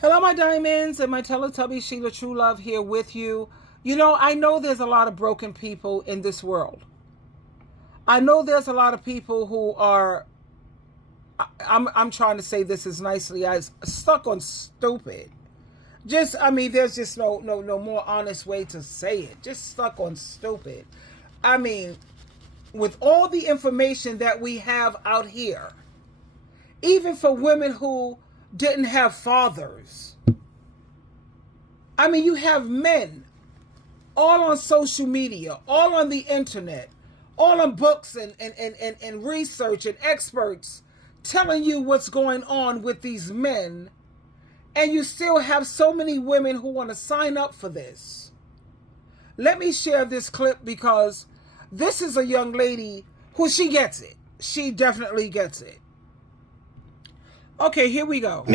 Hello, my diamonds and my Teletubby, SheilaTruelove here with you. You know, I know there's a lot of broken people in this world. I know there's a lot of people who are, I'm trying to say this as nicely as stuck on stupid. There's just no more honest way to say it. Just stuck on stupid. With all the information that we have out here, even for women who didn't have fathers. You have men all on social media, all on the internet, all on books and research and experts telling you what's going on with these men. And you still have so many women who want to sign up for this. Let me share this clip because this is a young lady who she gets it. She definitely gets it. Okay, here we go.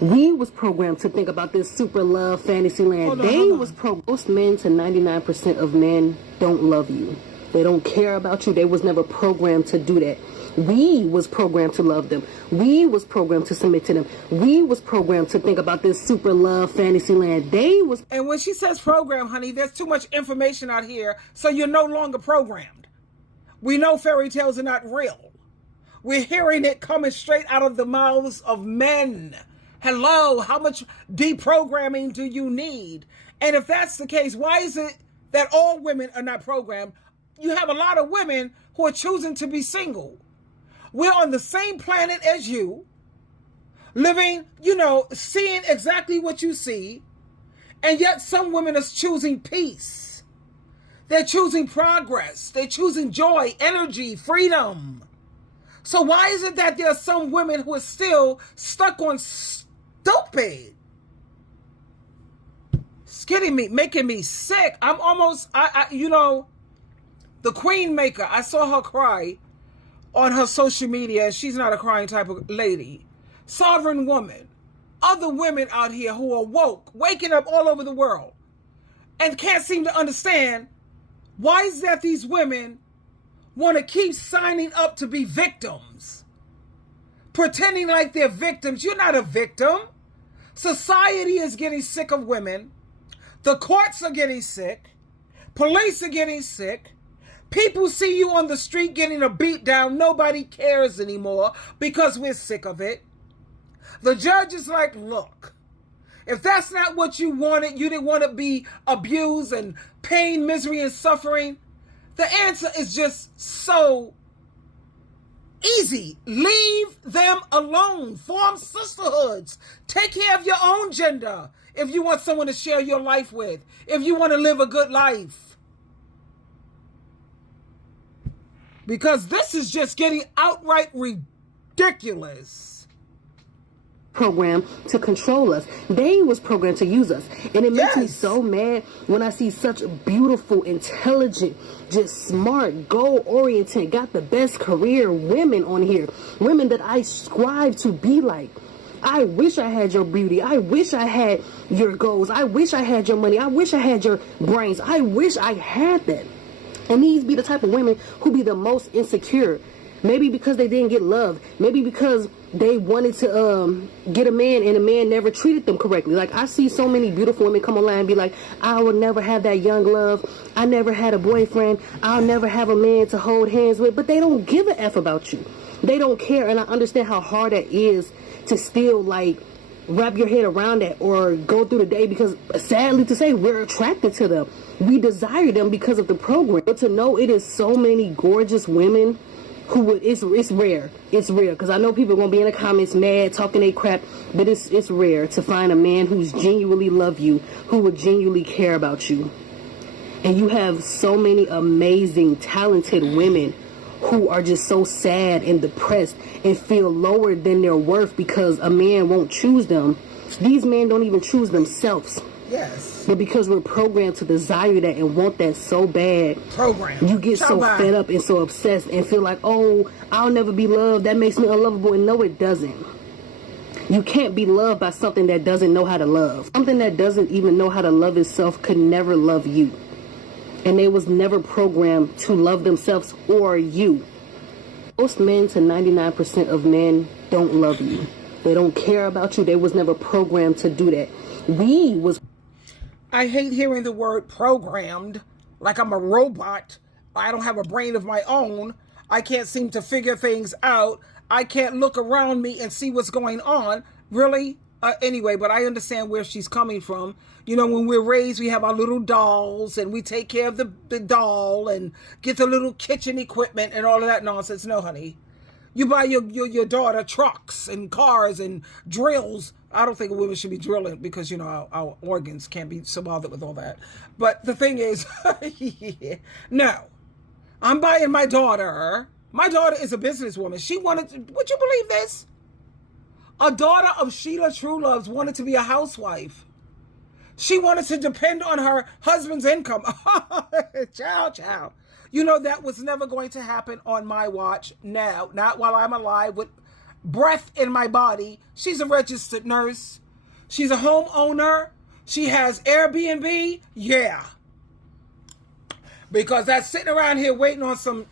We was programmed to think about this super love fantasy land. Most men to 99% of men don't love you. They don't care about you. They was never programmed to do that. We was programmed to love them. We was programmed to submit to them. We was programmed to think about this super love fantasy land. And when she says program, honey, there's too much information out here, so you're no longer programmed. We know fairy tales are not real. We're hearing it coming straight out of the mouths of men. Hello, how much deprogramming do you need? And if that's the case, why is it that all women are not programmed? You have a lot of women who are choosing to be single. We're on the same planet as you, living, seeing exactly what you see, and yet some women are choosing peace. They're choosing progress. They're choosing joy, energy, freedom. So why is it that there are some women who are still stuck on stupid? It's getting me, making me sick. I'm almost, the Queen Maker, I saw her cry on her social media, and she's not a crying type of lady. Sovereign woman. Other women out here who are woke, waking up all over the world, and can't seem to understand why is that these women want to keep signing up to be victims, pretending like they're victims. You're not a victim. Society is getting sick of women. The courts are getting sick. Police are getting sick. People see you on the street getting a beat down. Nobody cares anymore because we're sick of it. The judge is like, look, if that's not what you wanted, you didn't want to be abused and pain, misery, and suffering. The answer is just so easy. Leave them alone. Form sisterhoods. Take care of your own gender if you want someone to share your life with, if you want to live a good life. Because this is just getting outright ridiculous. Programmed to control us. They was programmed to use us. And it makes me so mad when I see such beautiful, intelligent, just smart, goal-oriented, got the best career women on here. Women that I strive to be like. I wish I had your beauty. I wish I had your goals. I wish I had your money. I wish I had your brains. I wish I had that. And these be the type of women who be the most insecure. Maybe because they didn't get love. Maybe because they wanted to get a man and a man never treated them correctly. Like, I see so many beautiful women come online and be like, I will never have that young love. I never had a boyfriend. I'll never have a man to hold hands with. But they don't give a F about you. They don't care. And I understand how hard that is to still, wrap your head around that or go through the day, because sadly to say, we're attracted to them. We desire them because of the program. But to know it is so many gorgeous women who would, it's rare. It's rare, because I know people are going to be in the comments mad, talking they crap, but it's rare to find a man who's genuinely love you, who would genuinely care about you. And you have so many amazing, talented women who are just so sad and depressed and feel lower than their worth because a man won't choose them. These men don't even choose themselves. Yes. But because we're programmed to desire that and want that so bad, you get so fed up and so obsessed and feel like, oh, I'll never be loved. That makes me unlovable. And no, it doesn't. You can't be loved by something that doesn't know how to love. Something that doesn't even know how to love itself could never love you. And they was never programmed to love themselves or you. Most men to 99% of men don't love you. They don't care about you. They was never programmed to do that. I hate hearing the word programmed, like I'm a robot. I don't have a brain of my own. I can't seem to figure things out. I can't look around me and see what's going on. Really? Anyway, but I understand where she's coming from. You know, when we're raised, we have our little dolls and we take care of the doll and get the little kitchen equipment and all of that nonsense. No, honey. You buy your daughter trucks and cars and drills. I don't think women should be drilling because, you know, our organs can't be so bothered with all that. But the thing is, no. I'm buying my daughter. My daughter is a businesswoman. She wanted to, would you believe this? A daughter of SheilaTruelove wanted to be a housewife. She wanted to depend on her husband's income. Child. You know, that was never going to happen on my watch now. Not while I'm alive with breath in my body. She's a registered nurse. She's a homeowner. She has Airbnb. Yeah. Because that's sitting around here waiting on some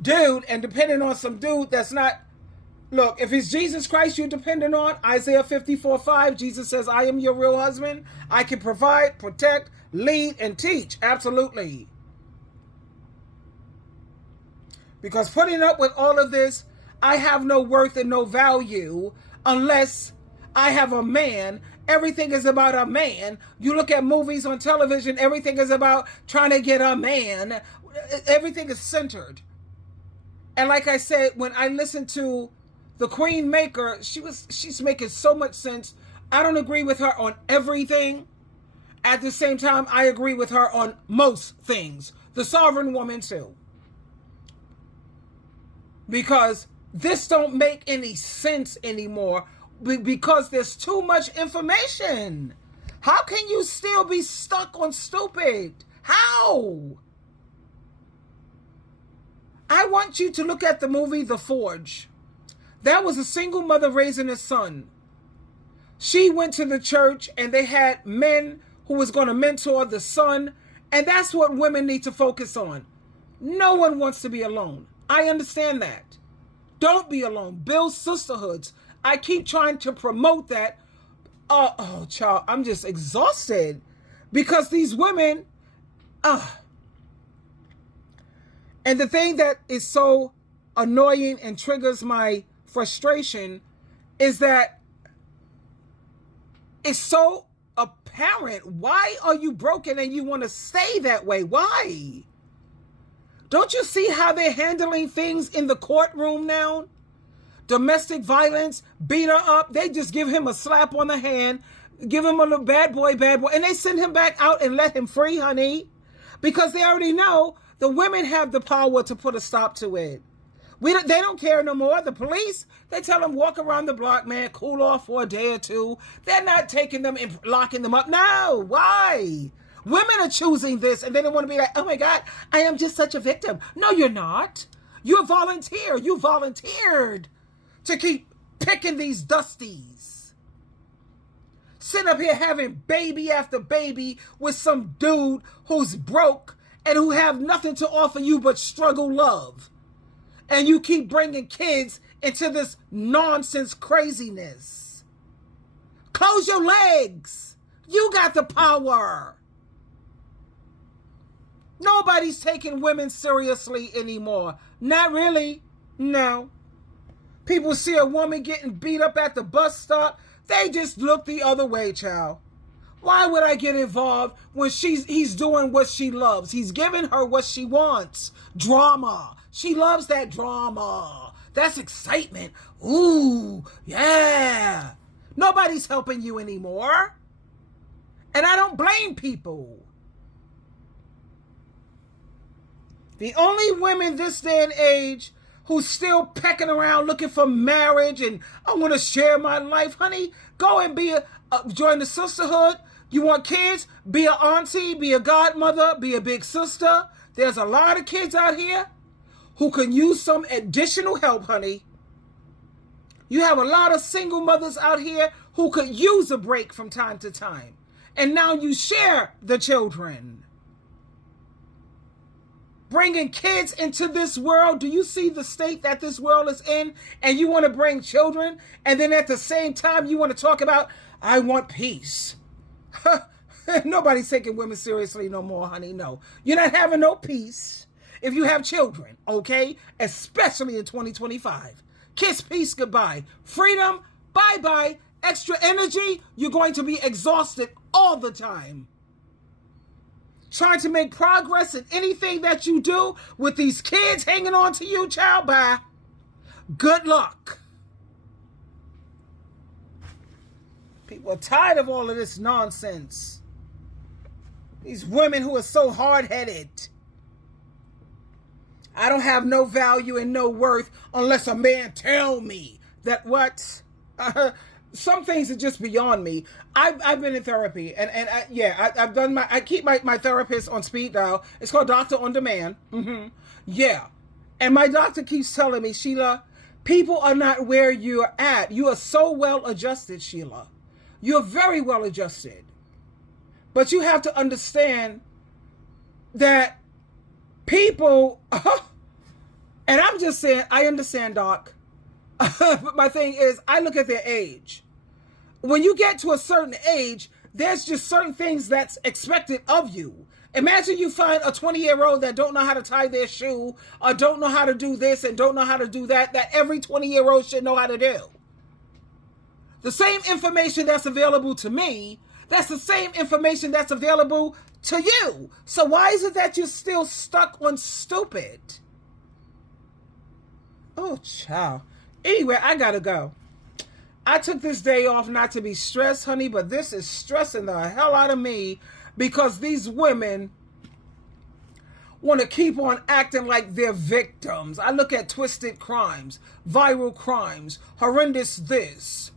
dude and depending on some dude that's not. Look, if it's Jesus Christ you're dependent on, Isaiah 54:5, Jesus says, I am your real husband. I can provide, protect, lead, and teach. Absolutely. Because putting up with all of this, I have no worth and no value unless I have a man. Everything is about a man. You look at movies on television, everything is about trying to get a man. Everything is centered. And like I said, when I listened to the Queen Maker, she's making so much sense. I don't agree with her on everything. At the same time, I agree with her on most things. The sovereign woman too. Because this don't make any sense anymore because there's too much information. How can you still be stuck on stupid? How? I want you to look at the movie The Forge. That was a single mother raising a son. She went to the church and they had men who was going to mentor the son. And that's what women need to focus on. No one wants to be alone. I understand that. Don't be alone. Build sisterhoods. I keep trying to promote that. Oh, child, I'm just exhausted because these women, and the thing that is so annoying and triggers my frustration is that it's so apparent. Why are you broken and you want to stay that way? Why? Don't you see how they're handling things in the courtroom now? Domestic violence, beat her up. They just give him a slap on the hand, give him a little bad boy, and they send him back out and let him free, honey, because they already know the women have the power to put a stop to it. They don't care no more. The police, they tell them walk around the block, man, cool off for a day or two. They're not taking them and locking them up. No, why? Women are choosing this and they don't want to be like, oh my God, I am just such a victim. No, you're not. You're a volunteer. You volunteered to keep picking these dusties. Sitting up here having baby after baby with some dude who's broke and who have nothing to offer you but struggle love. And you keep bringing kids into this nonsense craziness. Close your legs. You got the power. Nobody's taking women seriously anymore. Not really. No. People see a woman getting beat up at the bus stop. They just look the other way, child. Why would I get involved when he's doing what she loves? He's giving her what she wants. Drama. She loves that drama. That's excitement. Ooh, yeah. Nobody's helping you anymore. And I don't blame people. The only women this day and age who's still pecking around looking for marriage and I want to share my life, honey, go and join the sisterhood. You want kids? Be an auntie, be a godmother, be a big sister. There's a lot of kids out here who can use some additional help, honey. You have a lot of single mothers out here who could use a break from time to time. And now you share the children. bringing kids into this world. Do you see the state that this world is in? And you want to bring children, and then at the same time you want to talk about, I want peace. Nobody's taking women seriously no more, honey. No, you're not having no peace if you have children, okay? Especially in 2025. Kiss peace goodbye. Freedom, bye-bye. Extra energy, you're going to be exhausted all the time. Trying to make progress in anything that you do with these kids hanging on to you, child, bye. Good luck. People are tired of all of this nonsense. These women who are so hard-headed. I don't have no value and no worth unless a man tell me that what? Some things are just beyond me. I've been in therapy, and I've done I keep my therapist on speed dial. It's called Doctor on Demand. Yeah, and my doctor keeps telling me, Sheila, people are not where you're at. You are so well adjusted, Sheila. You're very well adjusted. But you have to understand that people, and I'm just saying, I understand, Doc. But my thing is, I look at their age. When you get to a certain age, there's just certain things that's expected of you. Imagine you find a 20-year-old that don't know how to tie their shoe, or don't know how to do this and don't know how to do that every 20-year-old should know how to do. The same information that's available to me, that's the same information that's available to you. So why is it that you're still stuck on stupid? Oh, child. Anyway, I gotta go. I took this day off not to be stressed, honey, but this is stressing the hell out of me because these women want to keep on acting like they're victims. I look at twisted crimes, viral crimes, horrendous this,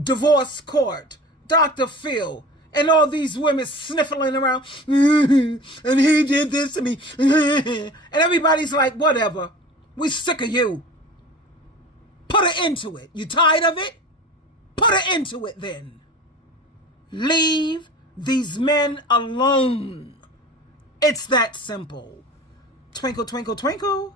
divorce court, Dr. Phil, and all these women sniffling around, and he did this to me, and everybody's like, whatever, we're sick of you. Put her into it. You tired of it? Put her into it then. Leave these men alone. It's that simple. Twinkle, twinkle, twinkle.